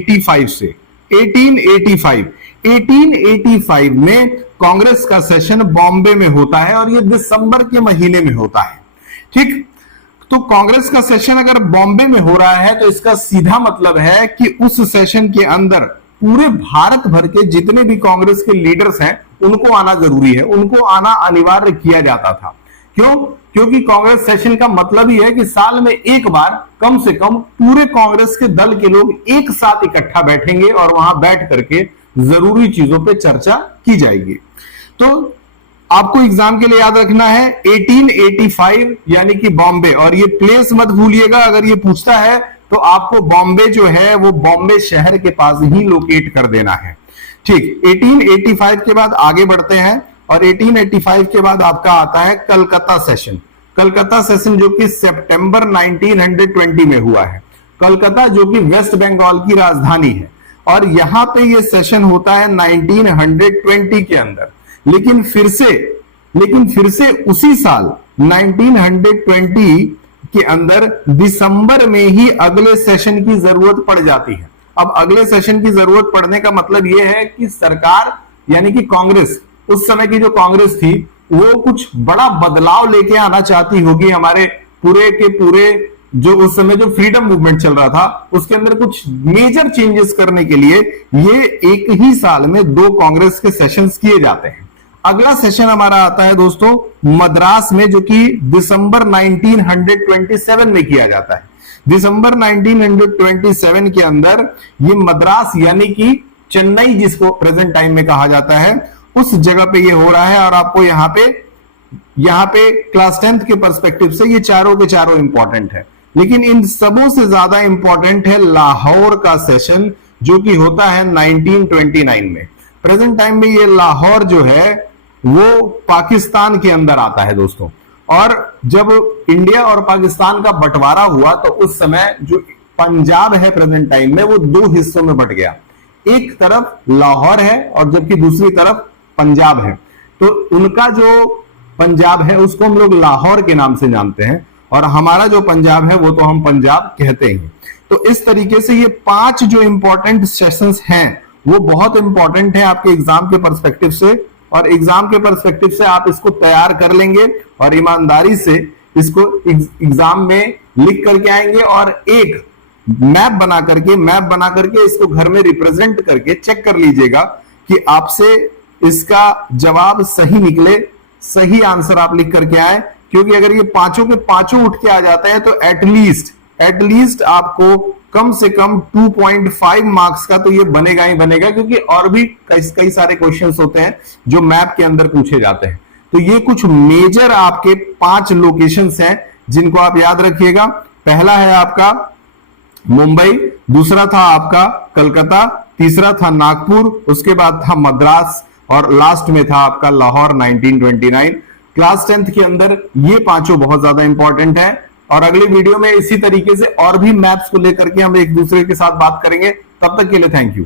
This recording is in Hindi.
1885 से 1885 में कांग्रेस का सेशन बॉम्बे में होता है और ये दिसंबर के महीने में होता है। ठीक, तो कांग्रेस का सेशन अगर बॉम्बे में हो रहा है तो इसका सीधा मतलब है कि उस सेशन के अंदर पूरे भारत भर के जितने भी कांग्रेस के लीडर्स हैं उनको आना जरूरी है, उनको आना अनिवार्य किया जाता था। क्यों? क्योंकि कांग्रेस सेशन का मतलब ही है कि साल में एक बार कम से कम पूरे कांग्रेस के दल के लोग एक साथ इकट्ठा बैठेंगे और वहां बैठ करके जरूरी चीजों पे चर्चा की जाएगी। तो आपको एग्जाम के लिए याद रखना है 1885 यानी कि बॉम्बे, और ये प्लेस मत भूलिएगा, अगर ये पूछता है तो आपको बॉम्बे जो है वो बॉम्बे शहर के पास ही लोकेट कर देना है। ठीक, 1885 के बाद आगे बढ़ते हैं और 1885 के बाद आपका आता है कलकत्ता सेशन। कलकत्ता सेशन जो कि सितंबर 1920 में हुआ है। कलकत्ता जो कि वेस्ट बंगाल की राजधानी है और यहां पे ये सेशन होता है 1920 के अंदर। लेकिन फिर से उसी साल 1920 के अंदर दिसंबर में ही अगले सेशन की जरूरत पड़ जाती है। अब अगले सेशन की जरूरत पड़ने का मतलब यह है कि सरकार यानी कि कांग्रेस, उस समय की जो कांग्रेस थी वो कुछ बड़ा बदलाव लेके आना चाहती होगी हमारे पूरे के पूरे जो उस समय जो फ्रीडम मूवमेंट चल रहा था उसके अंदर कुछ मेजर चेंजेस करने के लिए ये एक ही साल में 2 कांग्रेस के सेशंस किए जाते हैं। अगला सेशन हमारा आता है दोस्तों मद्रास में, जो कि दिसंबर 1927 में किया जाता है। दिसंबर 1927 के अंदर ये मद्रास यानी कि चेन्नई जिसको प्रेजेंट टाइम में कहा जाता है उस जगह पे ये हो रहा है। और आपको यहाँ पे क्लास 10th के पर्सपेक्टिव से ये चारों के चारों इंपॉर्टेंट है, लेकिन इन सबों से ज्यादा इंपॉर्टेंट है लाहौर का सेशन जो कि होता है 1929 में। प्रेजेंट टाइम में ये लाहौर जो है वो पाकिस्तान के अंदर आता है दोस्तों। और जब इंडिया और पाकिस्तान का बंटवारा हुआ तो उस समय जो पंजाब है प्रेजेंट टाइम में वो 2 हिस्सों में बंट गया। एक तरफ लाहौर है और जबकि दूसरी तरफ पंजाब है। तो उनका जो पंजाब है उसको हम लोग लाहौर के नाम से जानते हैं और हमारा जो पंजाब है वो तो हम पंजाब कहते हैं। तो इस तरीके से ये 5 जो इंपॉर्टेंट सेशंस हैं वो बहुत इंपॉर्टेंट है आपके एग्जाम के पर्सपेक्टिव से, और एग्जाम के पर्सपेक्टिव से आप इसको तैयार कर लेंगे और ईमानदारी से इसको एग्जाम में लिख करके आएंगे और एक मैप बना करके इसको घर में रिप्रेजेंट करके चेक कर लीजिएगा कि आपसे इसका जवाब सही निकले, सही आंसर आप लिख करके आए। क्योंकि अगर ये पांचों के पांचों उठ के आ जाते हैं तो एटलीस्ट आपको कम से कम 2.5 मार्क्स का तो ये बनेगा ही बनेगा, क्योंकि और भी कई सारे क्वेश्चंस होते हैं जो मैप के अंदर पूछे जाते हैं। तो ये कुछ मेजर आपके 5 लोकेशंस हैं जिनको आप याद रखिएगा। पहला है आपका मुंबई, दूसरा था आपका कलकत्ता, तीसरा था नागपुर, उसके बाद था मद्रास और लास्ट में था आपका लाहौर 1929। क्लास 10th के अंदर ये 5 बहुत ज्यादा इंपॉर्टेंट है। और अगले वीडियो में इसी तरीके से और भी मैप्स को लेकर के हम एक दूसरे के साथ बात करेंगे। तब तक के लिए थैंक यू।